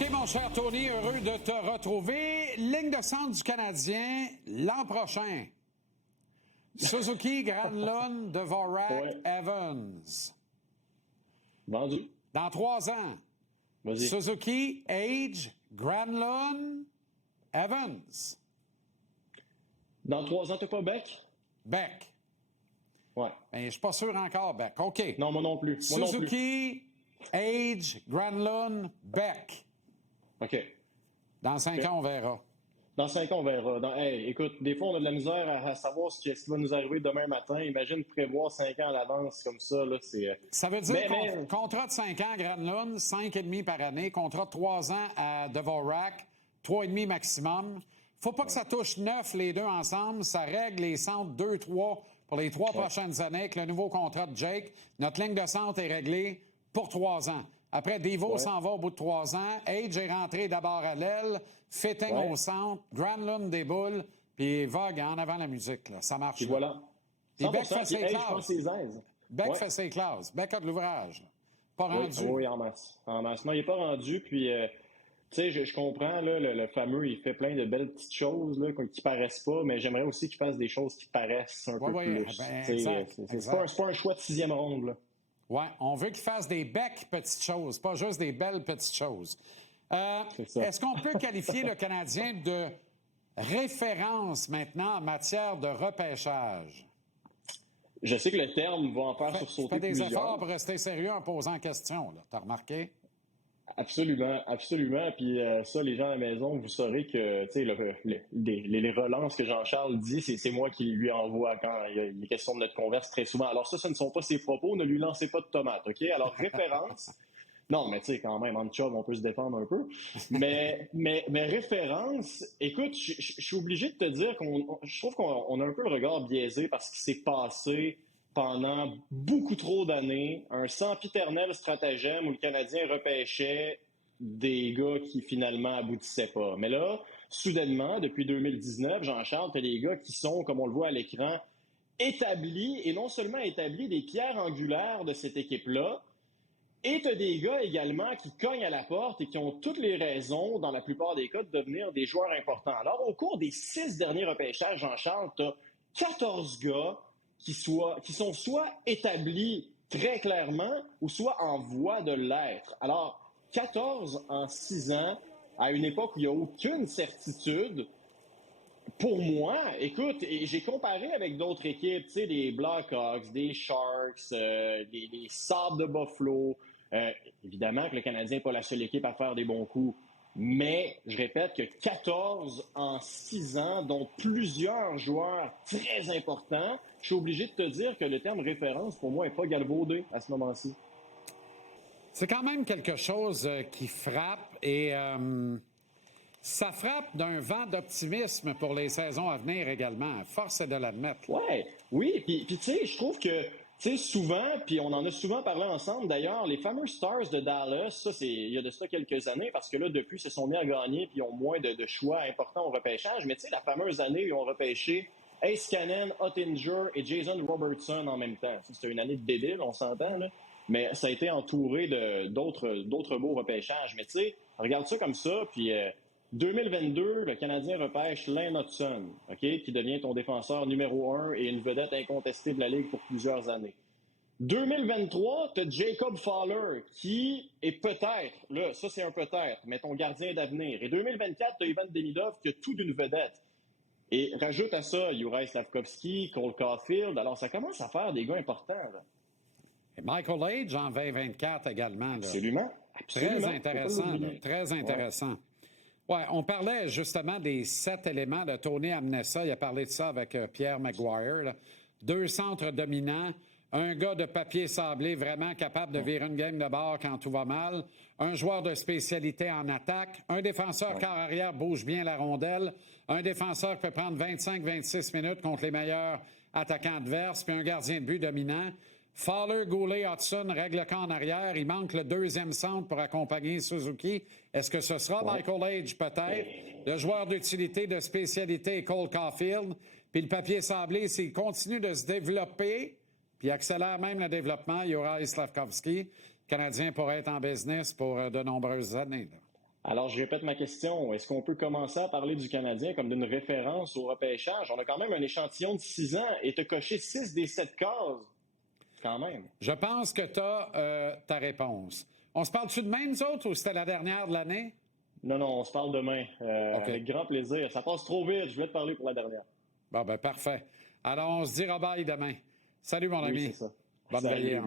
OK, mon cher Tony, heureux de te retrouver. Ligne de centre du Canadien l'an prochain. Suzuki, Granlund, Dvorak, Ouais. Evans. Vendu. Dans 3 ans, Vas-y. Suzuki, Age, Granlund, Evans. Dans 3 ans, t'as pas Beck? Beck. Ouais. Ben, je suis pas sûr encore, Beck. OK. Non, moi non plus. Moi non plus. Suzuki, Age, Granlund, Beck. OK. Dans 5 ans, on verra. Dans 5 ans, on verra. Hey, écoute, des fois, on a de la misère à savoir ce qui va nous arriver demain matin. Imagine prévoir 5 ans à l'avance comme ça, là, c'est... Ça veut dire contrat de 5 ans à Granlund, 5,5 par année. Contrat de 3 ans à Dvorak, 3,5 maximum. Faut pas que ça touche 9 les deux ensemble. Ça règle les centres 2-3 pour les 3 prochaines années avec le nouveau contrat de Jake. Notre ligne de centre est réglée pour 3 ans. Après, Devo s'en va au bout de 3 ans. Age est rentré d'abord à l'aile. Fitting au centre. Granlund déboule. Puis Vogue en avant la musique. Là. Ça marche. Puis voilà. Puis Beck fait ses je pense classes. ses aises. Beck fait ses classes. Beck a de l'ouvrage. Pas rendu. Oui, en masse. En masse. Non, il n'est pas rendu. Puis, tu sais, je comprends, là, le fameux, il fait plein de belles petites choses là, qui paraissent pas, mais j'aimerais aussi qu'il fasse des choses qui paraissent un peu plus. Ben, c'est pas un choix de 6e ronde, là. Oui, on veut qu'il fasse des becs petites choses, pas juste des belles petites choses. Est-ce qu'on peut qualifier le Canadien de référence maintenant en matière de repêchage? Je sais que le terme va en faire sursauter des plusieurs. efforts pour rester sérieux en posant question, là. T'as remarqué? Absolument, absolument. Puis ça, les gens à la maison, vous saurez que tu sais les relances que Jean-Charles dit, c'est moi qui lui envoie quand il est question de notre converse très souvent. Alors ça, ce ne sont pas ses propos. Ne lui lancez pas de tomates, OK? Alors, référence. Non, mais tu sais, quand même, en chum, on peut se défendre un peu. Mais référence, écoute, je suis obligé de te dire je trouve qu'on a un peu le regard biaisé parce qu'il s'est passé pendant beaucoup trop d'années, un sempiternel stratagème où le Canadien repêchait des gars qui finalement aboutissaient pas. Mais là, soudainement, depuis 2019, Jean-Charles, t'as des gars qui sont, comme on le voit à l'écran, établis, et non seulement établis, des pierres angulaires de cette équipe-là, et t'as des gars également qui cognent à la porte et qui ont toutes les raisons, dans la plupart des cas, de devenir des joueurs importants. Alors, au cours des 6 derniers repêchages, Jean-Charles, t'as 14 gars qui sont soit établis très clairement ou soit en voie de l'être. Alors, 14 en 6 ans, à une époque où il n'y a aucune certitude, pour moi, écoute, et j'ai comparé avec d'autres équipes, tu sais, des Blackhawks, des Sharks, des Sabres de Buffalo. Évidemment que le Canadien n'est pas la seule équipe à faire des bons coups. Mais, je répète que 14 en 6 ans, dont plusieurs joueurs très importants, je suis obligé de te dire que le terme référence, pour moi, n'est pas galvaudé à ce moment-ci. C'est quand même quelque chose qui frappe et ça frappe d'un vent d'optimisme pour les saisons à venir également. Force est de l'admettre. Oui, puis tu sais, je trouve que tu sais, souvent, puis on en a souvent parlé ensemble d'ailleurs, les fameux Stars de Dallas, ça, il y a de ça quelques années, parce que là, depuis, ils se sont mis à gagner, puis ils ont moins de choix importants au repêchage. Mais tu sais, la fameuse année où ils ont repêché Ace Cannon, Ottinger et Jason Robertson en même temps. C'était une année de débile, on s'entend, là. Mais ça a été entouré d'autres beaux repêchages. Mais tu sais, regarde ça comme ça, puis 2022, le Canadien repêche Lane Hutson, OK, qui devient ton défenseur numéro 1 et une vedette incontestée de la Ligue pour plusieurs années. 2023, tu as Jacob Fowler, qui est peut-être, là, ça c'est un peut-être, mais ton gardien d'avenir. Et 2024, tu as Ivan Demidov, qui a tout d'une vedette. Et rajoute à ça Juraj Slafkovský, Cole Caulfield. Alors, ça commence à faire des gars importants, là. Et Michael Age en 2024 également. Là. Absolument. Très intéressant. Là, très intéressant. Ouais, on parlait justement des 7 éléments de Tony amenait ça. Il a parlé de ça avec Pierre Maguire. Là. 2 centres dominants, un gars de papier sablé vraiment capable de virer une game de bord quand tout va mal, un joueur de spécialité en attaque, un défenseur quart arrière bouge bien la rondelle, un défenseur qui peut prendre 25-26 minutes contre les meilleurs attaquants adverses, puis un gardien de but dominant. Fowler, Goulet, Hudson règle le camp en arrière. Il manque le deuxième centre pour accompagner Suzuki. Est-ce que ce sera Michael Age, peut-être? Le joueur d'utilité, de spécialité, Cole Caulfield. Puis le papier sablé, s'il continue de se développer, puis accélère même le développement, Juraj Slafkovský. Le Canadien pourrait être en business pour de nombreuses années. Là. Alors, je répète ma question. Est-ce qu'on peut commencer à parler du Canadien comme d'une référence au repêchage? On a quand même un échantillon de 6 ans et tu as coché 6 des 7 cases, quand même. Je pense que tu as ta réponse. On se parle-tu demain, nous autres, ou c'était la dernière de l'année? Non, on se parle demain. OK. Avec grand plaisir. Ça passe trop vite. Je voulais te parler pour la dernière. Bon, ben parfait. Alors, on se dira bye demain. Salut, mon ami. Oui, c'est ça. Bonne Salut. veillée.